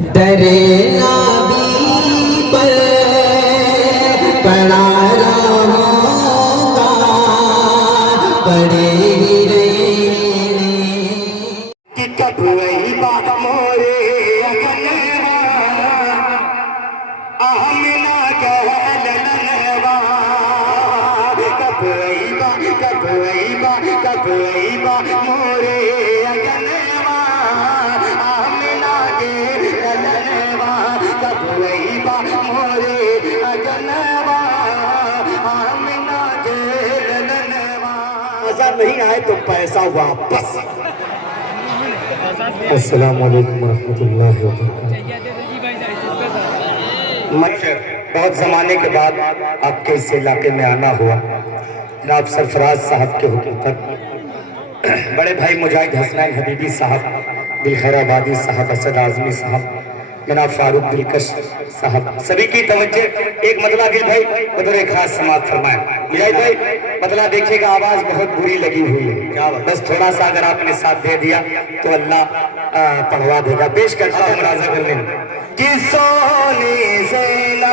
डरे नाबी पर पड़ा रहूंगा, पड़े ही रहने कि कब वही बात मोरे अगनवा आमिना कहलनवा, कब वही बात मोरे अगनवा आमिना कहलनवा, कब वही बात मोरे अगनवा आमिना कहलनवा। मजा नहीं आए तो पैसा वापस। अस्सलाम वालेकुम रहमतुल्लाहि व बरकातहू। बहुत ज़माने के बाद आपके इस इलाके में आना हुआ। जनाब सरफराज साहब के हुक्म पर बड़े भाई मुजाहिद हसनैन हबीबी साहब, दिलखैराबादी साहब, असद आजमी साहब, जनाब फारूक दिलकश साहब, सभी की तवज्जो। एक मतला दिल भाई बतौर खास समात फरमाए। मुजाहिद भाई मतला देखिएगा, आवाज़ बहुत बुरी लगी हुई है, बस थोड़ा सा अगर आपने साथ दे दिया तो अल्लाह पढ़वा देगा। पेश करता हूँ राजा करने कि सोने से न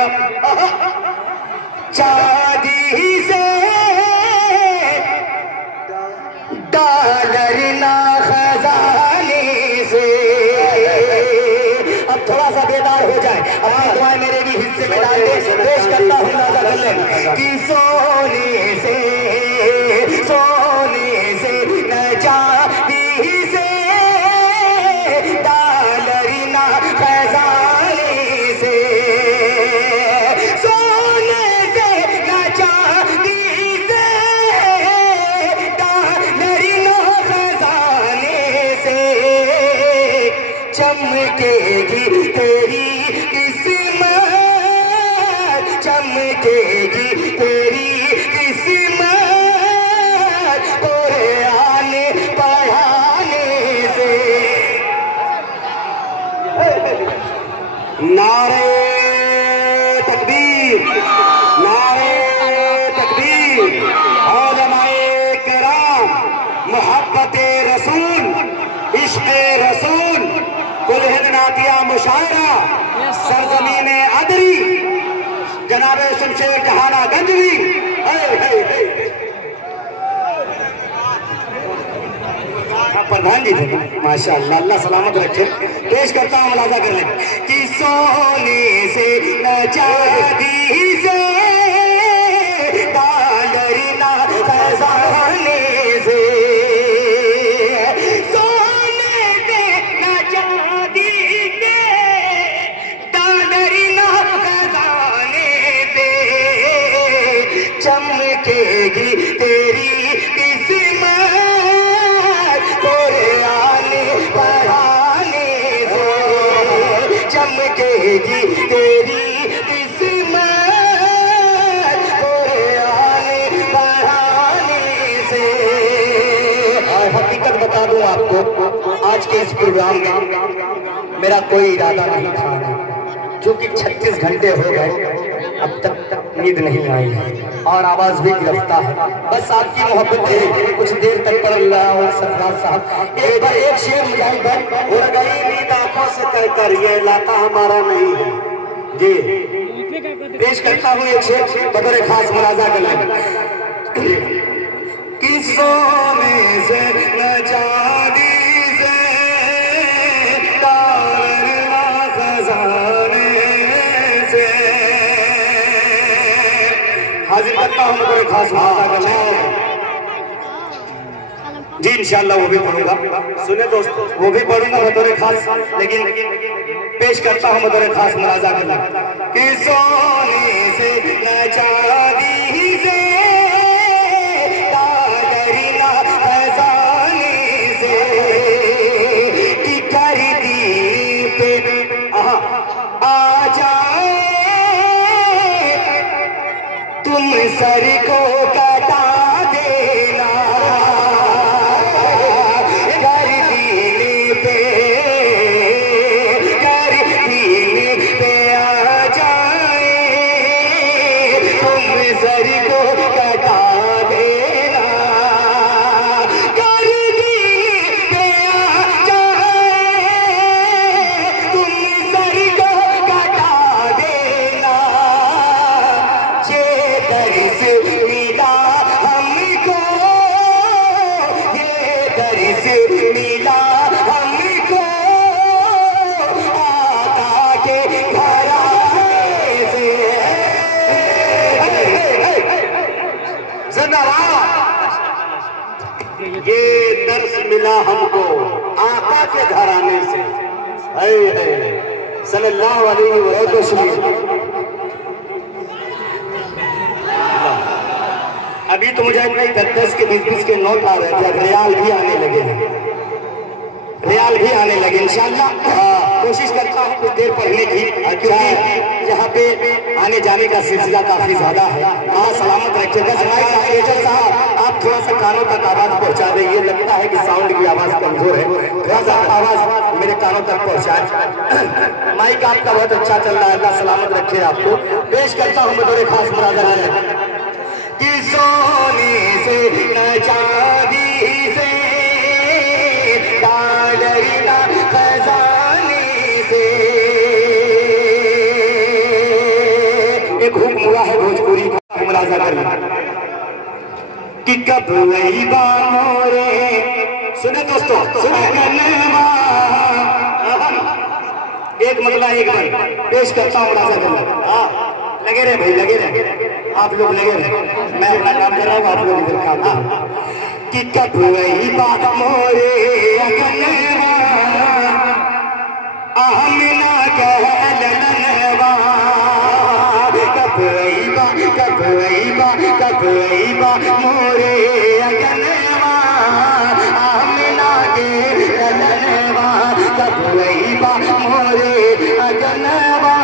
चांदी से डॉलर ना खजाने से। अब थोड़ा सा बेदार हो जाए, अपनी दुआएं मेरे भी हिस्से में डाल दे। पेश करता हूँ राजा करने कि सोने से न चांदी से डॉलर ना खजाने से, सोने से न चांदी से डॉलर ना खजाने से, चमकेगी तेरी किस्मत, चमकेगी तेरी किस्मत कुरान पढ़ाने से। नारे तकबीर, नारे तकबीर। उलमाए किराम, मोहब्बते रसूल, इश्क़े रसूल, कुल हिंद नातिया मुशायरा, सरजमीने अदरी, जनाबे शमशेर जहाना गंजवी। प्रधान जी थे माशाअल्लाह, अल्लाह सलामत रखे। पेश करता हूँ मुलाजा कर लें कि सोने से न चांदी से डॉलर ना खजाने से, सोने से न चांदी से डॉलर ना खजाने से, चमकेगी तेरी किस्मत कुरान पढ़ाने से, चमकेगी तेरी किस्मत कुरान पढ़ाने से। और हकीकत बता दूं आपको, आज के इस प्रोग्राम में मेरा कोई इरादा नहीं था, क्योंकि 36 घंटे हो गए अब तक नींद नहीं आई है और आवाज भी गिरफ्तार है। बस आपकी मोहब्बत है, कुछ देर तक पढ़ रहा हूँ। सरफराज साहब एक बार एक शेर मुजाहिद भाई, उड़ गई नींद आंखों से कहकर ये इलाका हमारा नहीं है जी। पेश करता हूँ एक शेर बतौर खास मुलाजा कर लें कि सोने से न चांदी से डॉलर ना खजाने से। हाजिर करता हूँ बतौर खास मुलाजा कर लें जी, इंशाअल्लाह वो भी पढ़ूंगा। सुने दोस्तों, वो भी पढ़ूंगा बतौर खास, लेकिन पेश करता हूँ बतौर खास मुलाजा कर लें कि सोने से न चांदी से डॉलर ना खजाने से, कि खरीदी पे आ जाए तुम सर को कटा देना, खरीदी पे आ जाए तुम सर को कटा देना, खरीदी पे आ जाए तुम सर ये दर्श मिला हमको आका के घराने से, सल्लल्लाहु अलैहि वसल्लम। अभी तो मुझे 10 के 20 के नोट आ रहे थे, रियाल भी आने लगे हैं, रियाल भी आने लगे इंशाल्लाह। कोशिश करता हूँ कुछ देर पढ़ने की, क्योंकि यहाँ पे आने जाने का सिलसिला काफी ज्यादा है। सलामत रखिएगा। साहब आप थोड़ा सा कानों तक आवाज पहुँचा देंगे, लगता है कि साउंड की आवाज कमजोर है, थोड़ा सा आवाज मेरे कानों तक पहुँचाए। माइक आपका बहुत अच्छा चल रहा है, अल्लाह सलामत रखे आपको। पेश करता हूँ बतौर खास मुरादा कि सोने से न चांदी से डॉलर ना खजाने से। एक हुक्म हुआ है भोजपुरी का, मुलाजा कर कि कब वही बानोरे, सुने दोस्तों सुने, एक मतला एक बार पेश करता हूँ मुलाजा कर। लगे रहे भाई, लगे रहे, आप लोग लगे रहे, मैं अपना काम कर रहा हूँ, आप लोग इधर काम करो। कि कब वही बात मोरे अगनवा आमिना कहलनवा, कब वही बात, कब वही बात, कब वही बात मोरे अगनवा आमिना कहलनवा, कब वही बात मोरे अगनवा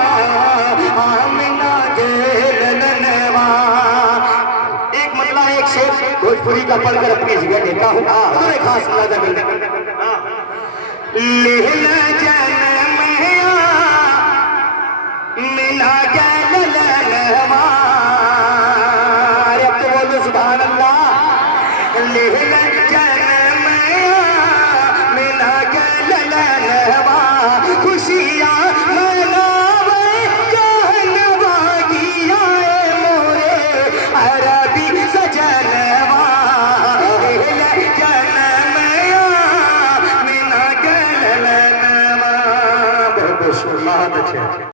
आमिना कहलनवा। एक मतला एक शेर भोजपुरी का पढ़कर अपनी जगह देता हूँ, खास मुलाजा कर लेना जन्म मिला कहलनवा। अब तो बोलो सुभान अल्लाह। लेना